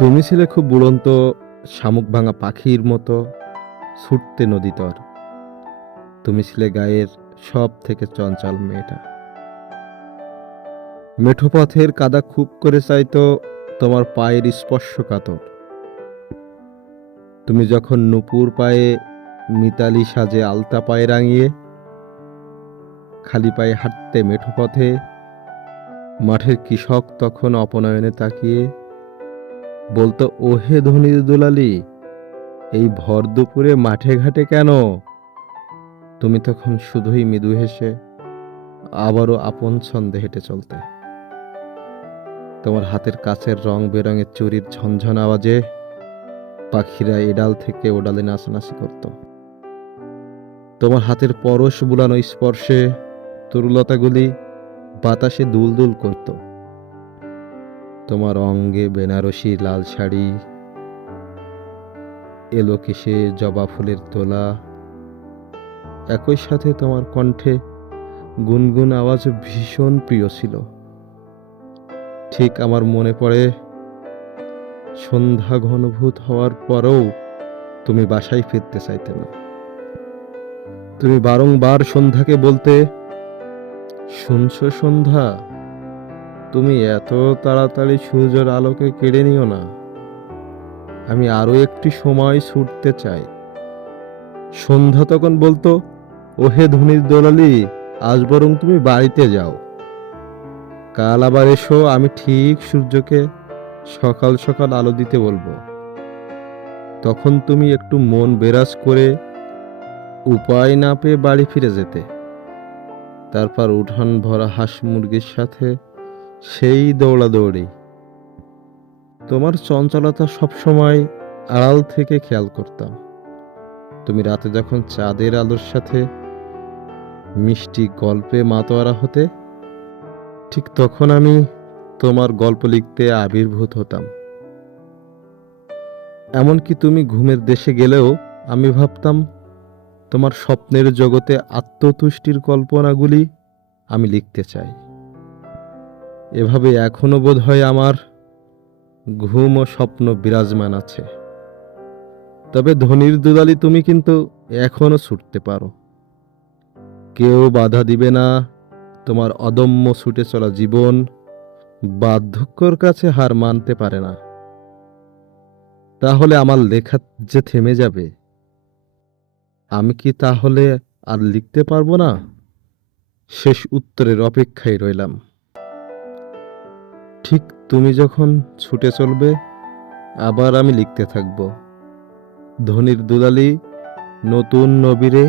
তুমি ছিলে খুব উড়ন্ত শামুক ভাঙা পাখির মতো ছুটতে নদী তর। তুমি ছিলে গায়ের সব থেকে চঞ্চল মেয়েটা। মেঠো পথের কাদা খুব করে চাইতো তোমার পায়ের স্পর্শকাতর। তুমি যখন নুপুর পায়ে মিতালি সাজে আলতা পায়ে রাঙিয়ে খালি পায়ে হাঁটতে মেঠো পথে, মাঠের কৃষক তখন অপনয়নে তাকিয়ে বলতো, ওহে ধনী দুলালি, এই ভর দুপুরে মাঠে ঘাটে কেন? তুমি তখন শুধুই মৃদু হেসে আবারও আপন ছন্দে হেঁটে চলতে। তোমার হাতের কাছের রং বেরঙের চুরির ঝনঝন আওয়াজে পাখিরা এডাল থেকে ওডালে নাচানাচি করত। তোমার হাতের পরশ বুলানো স্পর্শে তরুলতাগুলি বাতাসে দুলদুল করত। তোমার অঙ্গে বেনারসি লাল শাড়ি, এলো কেশে জবা ফুলের তোলা, একই সাথে তোমার কণ্ঠে গুনগুন আওয়াজ ভীষণ প্রিয় ছিল। ঠিক আমার মনে পড়ে, সন্ধ্যা ঘনীভূত হওয়ার পরেও তুমি বাসায় ফিরতে চাইতে না। তুমি বারংবার সন্ধ্যাকে বলতে, শুনছো সন্ধ্যা, তুমি এত তাড়াতাড়ি সূর্যের আলোকে কেড়ে নিও না, আমি আরো একটি সময় ছুটতে চাই। সন্ধ্যা তখন বলতো, ওহে ধনির দোলালি, আজ বরং তুমি বাড়িতে যাও, কাল আবার এসো, আমি ঠিক সূর্যকে সকাল সকাল আলো দিতে বলবো। তখন তুমি একটু মন বেরাজ করে উপায় না পেয়ে বাড়ি ফিরে যেতে। তারপর উঠান ভরা হাঁস মুরগির সাথে সেই দৌড়াদৌড়ি। তোমার চঞ্চলতা সবসময় আড়াল থেকে খেয়াল করতাম। তুমি রাতে যখন চাঁদের আলোর সাথে মিষ্টি গল্পে মাতোয়ারা হতে, ঠিক তখন আমি তোমার গল্প লিখতে আবির্ভূত হতাম। এমনকি তুমি ঘুমের দেশে গেলেও আমি ভাবতাম, তোমার স্বপ্নের জগতে আত্মতুষ্টির কল্পনাগুলি আমি লিখতে চাই। এভাবে এখনো বোধ হয় আমার ঘুম ও স্বপ্ন বিরাজমান আছে। তবে ধনির দুলালি, তুমি কিন্তু এখনো ছুটতে পারো, কেউ বাধা দিবে না। তোমার অদম্য ছুটে চলা জীবন বার্ধক্যর কাছে হার মানতে পারে না। তাহলে আমার লেখা যে থেমে যাবে, আমি কি তাহলে আর লিখতে পারবো না? শেষ উত্তরের অপেক্ষায় রইলাম। ঠিক তুমি যখন ছুটে চলবে, আবার আমি লিখতে থাকবো, ধনির দুলালি, নতুন নবীরে